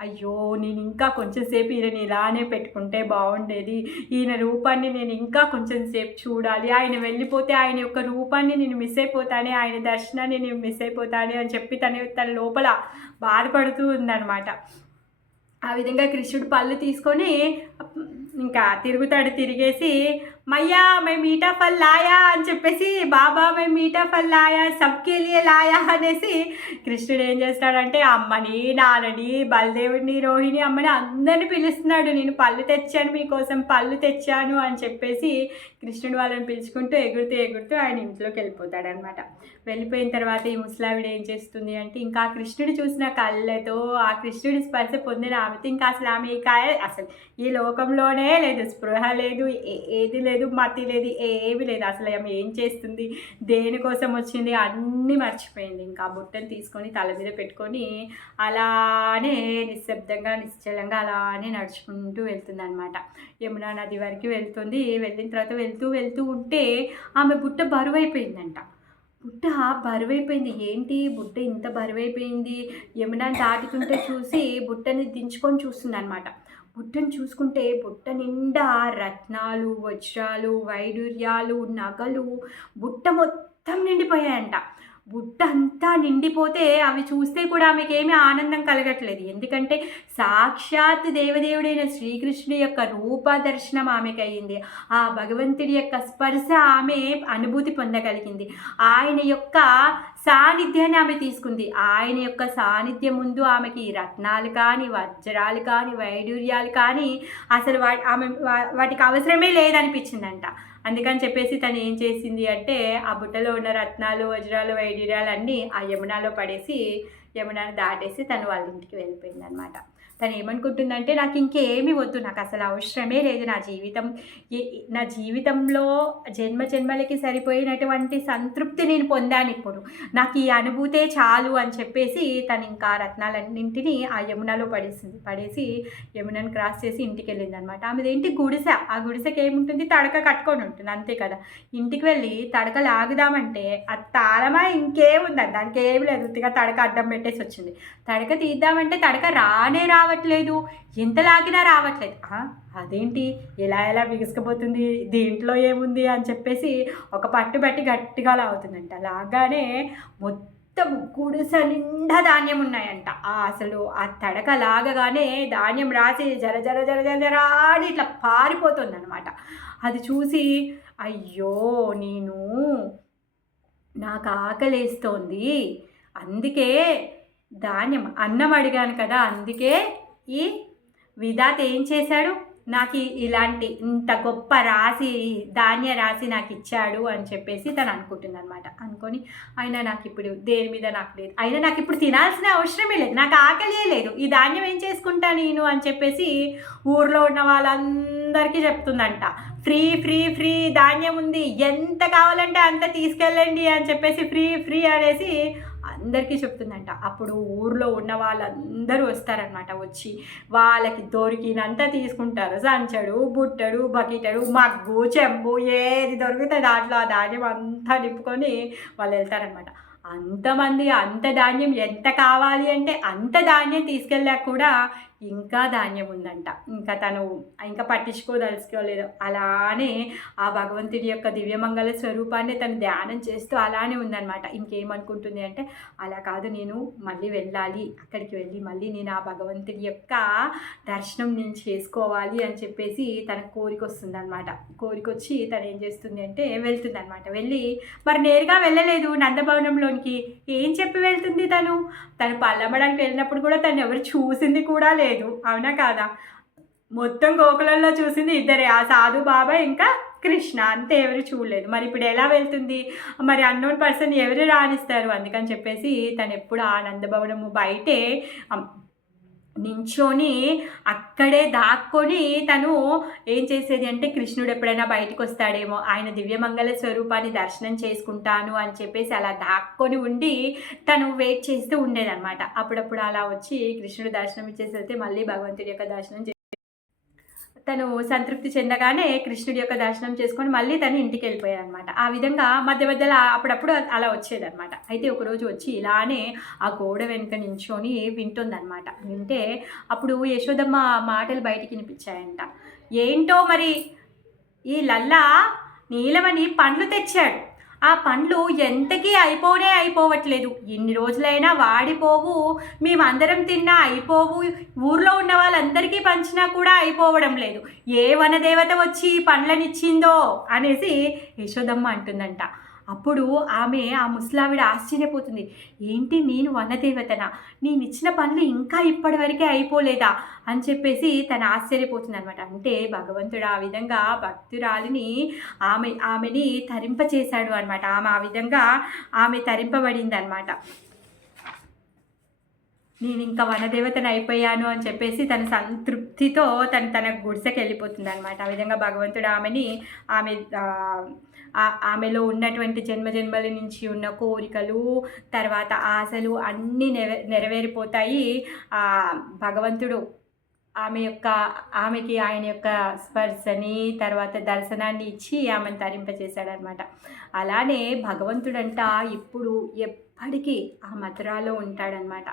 అయ్యో నేను ఇంకా కొంచెం సేపు ఈయనని ఇలానే పెట్టుకుంటే బాగుండేది, ఈయన రూపాన్ని నేను ఇంకా కొంచెం సేపు చూడాలి, ఆయన వెళ్ళిపోతే ఆయన యొక్క రూపాన్ని నేను మిస్ అయిపోతానే, ఆయన దర్శనాన్ని నేను మిస్ అయిపోతానే అని చెప్పి తన లోపల బాధపడుతూ ఉందన్నమాట. ఆ విధంగా కృష్ణుడు పళ్ళు తీసుకొని ఇంకా తిరిగేసి మయ్యా మే మీఠా ఫల్ లాయా అని చెప్పేసి, బాబా మే మీఠా ఫల్ లాయా సబ్కే లియే లాయా అనేసి కృష్ణుడు ఏం చేస్తాడంటే అమ్మని, నాన్నని, బలదేవుడిని, రోహిణి అమ్మని అందరిని పిలుస్తున్నాడు. నేను పళ్ళు తెచ్చాను, మీకోసం పళ్ళు తెచ్చాను అని చెప్పేసి కృష్ణుడు వాళ్ళని పిలుచుకుంటూ ఎగురుతూ ఆయన ఇంట్లోకి వెళ్ళిపోతాడనమాట. వెళ్ళిపోయిన తర్వాత ఈ ముసలావిడ ఏం చేస్తుంది అంటే, ఇంకా ఆ కృష్ణుడు చూసిన కళ్ళతో ఆ కృష్ణుడి స్పర్శ పొందిన ఆమెతో ఇంకా అసలు ఆమె అసలు ఈ లోకంలోనే లేదు, స్పృహ లేదు, ఏది లేదు, మతి లేదు, ఏమీ లేదు. అసలు ఆమె ఏం చేస్తుంది, దేనికోసం వచ్చింది అన్నీ మర్చిపోయింది. ఇంకా బుట్టను తీసుకొని తల మీద పెట్టుకొని అలానే నిశ్శబ్దంగా నిశ్చలంగా అలానే నడుచుకుంటూ వెళ్తుంది అనమాట. యమునా నది వరకు వెళ్తుంది. వెళ్ళిన తర్వాత వెళ్తూ ఉంటే ఆమె బుట్ట బరువైపోయిందంట. బుట్ట బరువైపోయింది. ఏంటి బుట్ట ఇంత బరువైపోయింది, యమునాని దాటుతుంటే చూసి బుట్టని దించుకొని చూస్తుంది అనమాట. బుట్టను చూసుకుంటే బుట్ట నిండా రత్నాలు, వజ్రాలు, వైడూర్యాలు, నగలు బుట్ట మొత్తం నిండిపోయాయంట. బుట్ట అంతా నిండిపోతే అవి చూస్తే కూడా ఆమెకేమీ ఆనందం కలగట్లేదు. ఎందుకంటే సాక్షాత్ దేవదేవుడైన శ్రీకృష్ణుడి యొక్క రూప దర్శనం ఆమెకయ్యింది. ఆ భగవంతుడి యొక్క స్పర్శ ఆమె అనుభూతి పొందగలిగింది. ఆయన యొక్క సాన్నిధ్యాన్ని ఆమె తీసుకుంది. ఆయన యొక్క సాన్నిధ్యం ముందు ఆమెకి రత్నాలు కానీ, వజ్రాలు కానీ, వైడూర్యాలు కానీ అసలు వాటికి అవసరమే లేదనిపించిందంట. అందుకని చెప్పేసి తను ఏం చేసింది అంటే ఆ బుట్టలో ఉన్న రత్నాలు, వజ్రాలు, వైడూర్యాలు అన్నీ ఆ యమునాలో పడేసి యమునాను దాటేసి తను వాళ్ళ ఇంటికి వెళ్ళిపోయింది అనమాట. తను ఏమనుకుంటుందంటే నాకు ఇంకేమీ వద్దు, నాకు అసలు అవసరమే లేదు, నా జీవితంలో జన్మలకి సరిపోయినటువంటి సంతృప్తి నేను పొందాను, ఇప్పుడు నాకు ఈ అనుభూతే చాలు అని చెప్పేసి తను ఇంకా రత్నాలన్నింటినీ ఆ యమునలో పడేసి యమునను క్రాస్ చేసి ఇంటికి వెళ్ళింది అనమాట. ఆమెదేంటి గుడిసె, ఆ గుడిసెకి ఏముంటుంది, తడక కట్టుకొని ఉంటుంది అంతే కదా. ఇంటికి వెళ్ళి తడక లాగుదామంటే అది తాళమా ఇంకేముందండి, దానికి ఏమి లేదు, ఉత్తిగా తడక అడ్డం పెట్టేసి వచ్చింది. తడక తీద్దామంటే తడక రావట్లేదు, ఎంత లాగినా రావట్లేదు. అదేంటి ఎలా బిగుసుకుపోతుంది, దీంట్లో ఏముంది అని చెప్పేసి ఒక పట్టు బట్టి గట్టిగా లాగుతుందంట. లాగానే మొత్తం గుడిసె నిండా ధాన్యం ఉన్నాయంట. అసలు ఆ తడక లాగగానే ధాన్యం రాసి జర జర జర జర జర అని ఇట్లా పారిపోతుంది అనమాట. అది చూసి అయ్యో నాకు ఆకలేస్తోంది, అందుకే అన్నం అడిగాను కదా, అందుకే ఈ విధాత ఏం చేశాడు, నాకు ఇలాంటి ఇంత గొప్ప ధాన్య రాశి నాకు ఇచ్చాడు అని చెప్పేసి తను అనుకుంటుంది అనమాట. అనుకొని అయినా నాకు ఇప్పుడు దేని మీద నాకు లేదు, అయినా నాకు ఇప్పుడు తినాల్సిన అవసరమే లేదు, నాకు ఆకలియే లేదు, ఈ ధాన్యం ఏం చేసుకుంటా నేను అని చెప్పేసి ఊర్లో ఉన్న వాళ్ళందరికీ చెప్తుందంట. ఫ్రీ ఫ్రీ ఫ్రీ ధాన్యం ఉంది, ఎంత కావాలంటే అంత తీసుకెళ్ళండి అని చెప్పేసి ఫ్రీ అనేసి అందరికీ చెప్తుందంట. అప్పుడు ఊర్లో ఉన్న వాళ్ళందరూ వస్తారనమాట. వచ్చి వాళ్ళకి దొరికినంత తీసుకుంటారు. సంచడు, బుట్టడు, బకెటడు, మగ్గు, చెంబు ఏది దొరికితే దాంట్లో ఆ ధాన్యం అంతా నింపుకొని వాళ్ళు వెళ్తారనమాట. అంతమంది అంత ధాన్యం ఎంత కావాలి అంటే అంత ధాన్యం తీసుకెళ్ళాక కూడా ఇంకా ధాన్యం ఉందంట. తను ఇంకా పట్టించుకోదలుచుకోలేదు. అలానే ఆ భగవంతుడి యొక్క దివ్యమంగళ స్వరూపాన్ని తను ధ్యానం చేస్తూ అలానే ఉందన్నమాట. ఇంకేమనుకుంటుంది అంటే అలా కాదు, నేను మళ్ళీ వెళ్ళాలి, అక్కడికి వెళ్ళి మళ్ళీ నేను ఆ భగవంతుడి యొక్క దర్శనం నేను చేసుకోవాలి అని చెప్పేసి తన కోరిక వస్తుంది అనమాట. కోరికొచ్చి తను ఏం చేస్తుంది అంటే వెళ్తుంది అనమాట. వెళ్ళి మరి నేరుగా వెళ్ళలేదు నందభవనంలోనికి. ఏం చెప్పి వెళ్తుంది, తను పల్లమ్మడానికి వెళ్ళినప్పుడు కూడా తను ఎవరు చూసింది కూడా లేదు, అవునా కాదా. మొత్తం గోకులంలో చూసింది ఇద్దరే, ఆ సాధు బాబా ఇంకా కృష్ణ, అంతే, ఎవరు చూడలేదు. మరి ఇప్పుడు ఎలా వెళ్తుంది, మరి అన్నోన్ పర్సన్ ఎవరు రాణిస్తారు. అందుకని చెప్పేసి తను ఎప్పుడు ఆ నందభవనము బయటే నించొని అక్కడే దాక్కొని తను ఏం చేసేది అంటే కృష్ణుడు ఎప్పుడైనా బయటకు వస్తాడేమో, ఆయన దివ్యమంగళ స్వరూపాన్ని దర్శనం చేసుకుంటాను అని చెప్పేసి అలా దాక్కొని ఉండి తను వెయిట్ చేస్తూ ఉండేదన్నమాట. అప్పుడప్పుడు అలా వచ్చి కృష్ణుడు దర్శనం ఇచ్చేసి వెళ్తే మళ్ళీ భగవంతుడి యొక్క దర్శనం తను సంతృప్తి చెందగానే కృష్ణుడి యొక్క దర్శనం చేసుకొని మళ్ళీ తను ఇంటికి వెళ్ళిపోయాడు అనమాట. ఆ విధంగా మధ్యలో అప్పుడప్పుడు అలా వచ్చేదన్నమాట. అయితే ఒకరోజు వచ్చి ఇలానే ఆ గోడ వెనుక నించొని వింటుందన్నమాట. వింటే అప్పుడు యశోదమ్మ మాటలు బయటికి వినిపించాయంట. ఏంటో మరి ఈ లల్లా నీలమని పండ్లు తెచ్చాడు, ఆ పండ్లు ఎంతకీ అయిపోవట్లేదు, ఎన్ని రోజులైనా వాడిపోవు, మేమందరం తిన్నా అయిపోవు, ఊర్లో ఉన్న వాళ్ళందరికీ పంచినా కూడా అయిపోవడం లేదు, ఏ వనదేవత వచ్చి పండ్లనిచ్చిందో అనేసి యశోదమ్మ అంటుందంట. అప్పుడు ఆ ముసలావిడ ఆశ్చర్యపోతుంది. ఏంటి, నేను వనదేవతనా, నేను ఇచ్చిన పనులు ఇంకా ఇప్పటివరకే అయిపోలేదా అని చెప్పేసి తను ఆశ్చర్యపోతుంది అనమాట. అంటే భగవంతుడు ఆ విధంగా భక్తురాలిని ఆమెని తరింపచేశాడు అనమాట. ఆ విధంగా ఆమె తరింపబడింది అనమాట. నేను ఇంకా వనదేవతను అయిపోయాను అని చెప్పేసి తన సంతృప్తితో తన గుడిసెకి వెళ్ళిపోతుంది అనమాట. ఆ విధంగా భగవంతుడు ఆమెలో ఉన్నటువంటి జన్మల నుంచి ఉన్న కోరికలు, తర్వాత ఆశలు అన్నీ నెరవేరిపోతాయి. భగవంతుడు ఆమెకి ఆయన యొక్క స్పర్శని, తర్వాత దర్శనాన్ని ఇచ్చి ఆమెను తరింపచేశాడనమాట. అలానే భగవంతుడంట ఇప్పుడు ఎప్పటికీ ఆ మథురాలో ఉంటాడనమాట.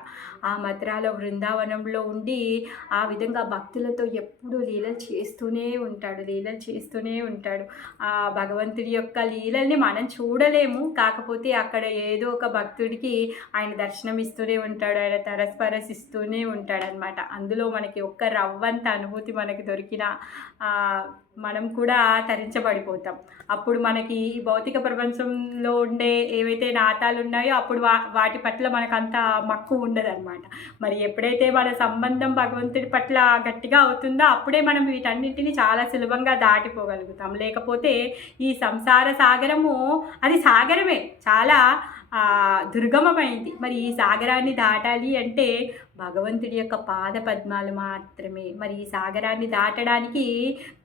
ఆ మథురాలో బృందావనంలో ఉండి ఆ విధంగా భక్తులతో ఎప్పుడూ లీలలు చేస్తూనే ఉంటాడు. లీలలు చేస్తూనే ఉంటాడు. ఆ భగవంతుడి యొక్క లీలల్ని మనం చూడలేము. కాకపోతే అక్కడ ఏదో ఒక భక్తుడికి ఆయన దర్శనం ఇస్తూనే ఉంటాడు. ఆయన తరస్పరసిస్తూనే ఉంటాడనమాట. అందులో మనకి ఒక్క రవ్వంత అనుభూతి మనకి దొరికినా మనం కూడా తరించబడిపోతాం. అప్పుడు మనకి ఈ భౌతిక ప్రపంచంలో ఉండే ఏవైతే నాతాలు ఉన్నాయో అప్పుడు వాటి పట్ల మనకంత మక్కువ ఉండదన్నమాట. మరి ఎప్పుడైతే మన సంబంధం భగవంతుడి పట్ల గట్టిగా అవుతుందో అప్పుడే మనం వీటన్నిటిని చాలా సులభంగా దాటిపోగలుగుతాం. లేకపోతే ఈ సంసార సాగరము అది సాగరమే, చాలా దుర్గమమైంది. మరి ఈ సాగరాన్ని దాటాలి అంటే భగవంతుడి యొక్క పాద పద్మాలు మాత్రమే. మరి ఈ సాగరాన్ని దాటడానికి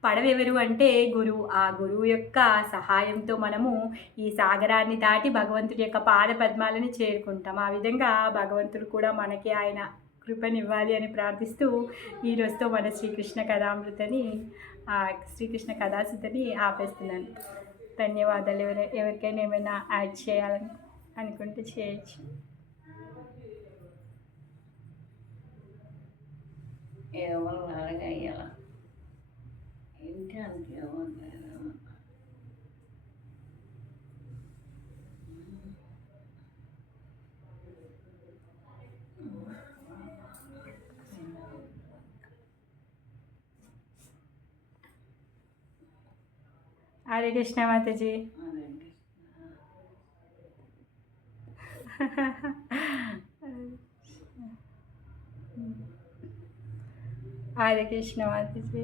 పడవెవరు అంటే గురువు. ఆ గురువు యొక్క సహాయంతో మనము ఈ సాగరాన్ని దాటి భగవంతుడి యొక్క పాద పద్మాలను చేరుకుంటాం. ఆ విధంగా భగవంతుడు కూడా మనకి ఆయన కృపనివ్వాలి అని ప్రార్థిస్తూ ఈరోజుతో మన శ్రీకృష్ణ కథామృతని శ్రీకృష్ణ కథాసుతని ఆపేస్తున్నాను. ధన్యవాదాలు. ఎవరికైనా ఏమైనా యాడ్ చేయాలని అనుకుంటే చేయొచ్చు. ఎవరు అడగయ్యాల ఇంటి అంతేమో హరే కృష్ణ మాతాజీ. హరే కృష్ణ మాతాజీ.